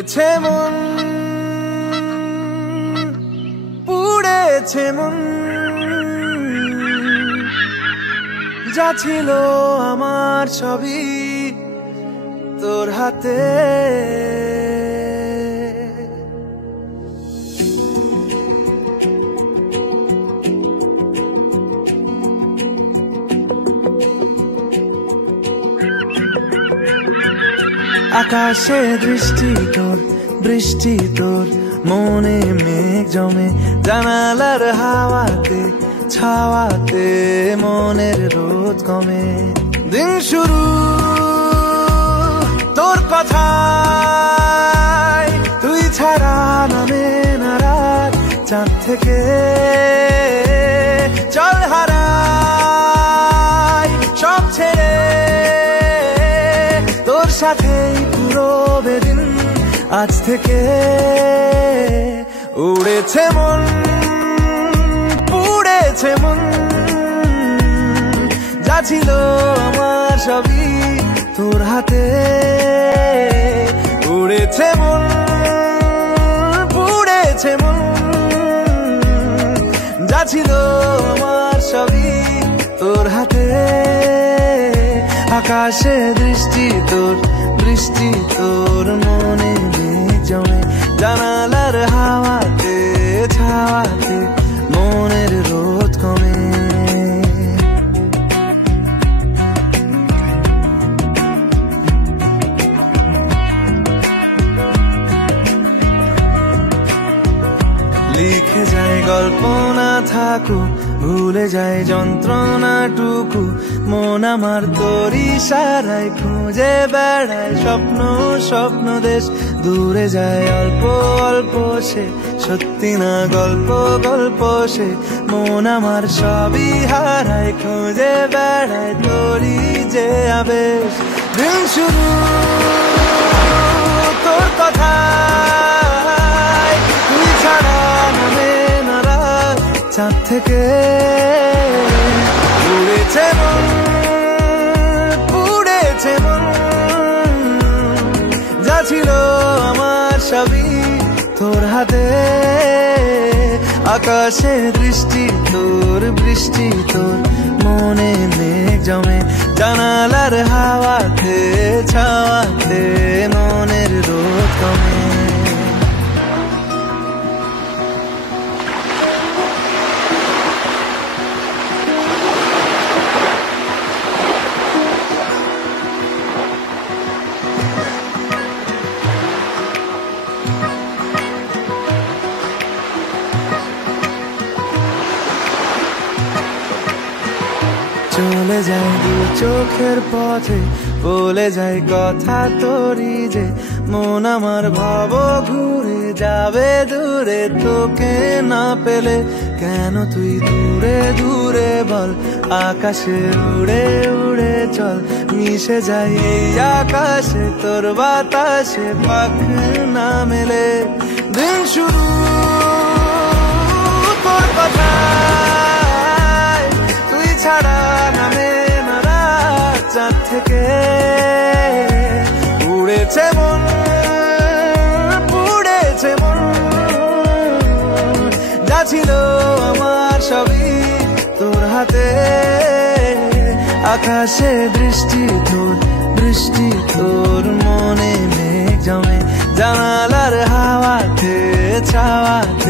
উড়েছে মন, পুড়েছে মন, যা ছিল আমার সবই তোর হাতে। আকাশে দৃষ্টি তোর, বৃষ্টি তোর, মনে মেঘ জমে, জানালার হাওয়াতে ছাওয়াতে মনের রোদ কমে। দিন শুরু তোর কথায়, তুই ছাড়া নামে না রাত, চাঁদ থেকে চল হারাই সব ছেড়ে, তোর সাথেই পুরো বেদিন আজ থেকে। উড়েছে মন, পুড়েছে মন, যা ছিল আমার সবই তোর হাতে। উড়েছে মন, পুড়েছে মন, যা ছিল আমার সবই তোর হাতে। আকাশে দৃষ্টি তোর, বৃষ্টি তোর, মনে মেঘ জমে, জানালার হাওয়াতে ছাওয়াতে মনের রোদ কমে। লিখে যায় গল্প না থাকুক, ভুলে যায় যন্ত্রণাটুকু, মন আমার তোর ইশারায় খুঁজে বেড়ায় স্বপ্ন স্বপ্ন দেশ। দূরে যায় অল্প অল্প সে, সত্যি না গল্প গল্প সে, মন আমার সবই হারায় খুঁজে বেড়ায় তোরই যে আবেশ। দিন শুরু তোর কথায়, তুই ছাড়া নামে না রাত, চাঁদ থেকে উড়েছে মন, পুড়েছে মন, যা ছিল আমার সবই তোর হাতে। আকাশে দৃষ্টি তোর, বৃষ্টি তোর, মনে মেঘ জমে, জানালার হাওয়াতে ছাওয়াতে মনের রোদ কমে। চলে যায় দু চোখের পথে, বলে যায় কথা তোরই যে, মন আমার ভাব ঘুরে যাবে দূরে তোকে না পেলে। কেন তুই দূরে দূরে বল, আকাশে উড়ে উড়ে চল, মিশে যায় এই আকাশে তোর বাতাসে পাখ না মেলে। দিন শুরু তোর কথায়, তুই ছাড়া নামে না রাত, চাঁদ থেকে উড়েছে মন, পুড়েছে মন, যা ছিল আমার সবই তোর হাতে। আকাশে দৃষ্টি তোর, বৃষ্টি তোর, মনে মেঘ জমে, জানালার হাওয়াতে ছাওয়াতে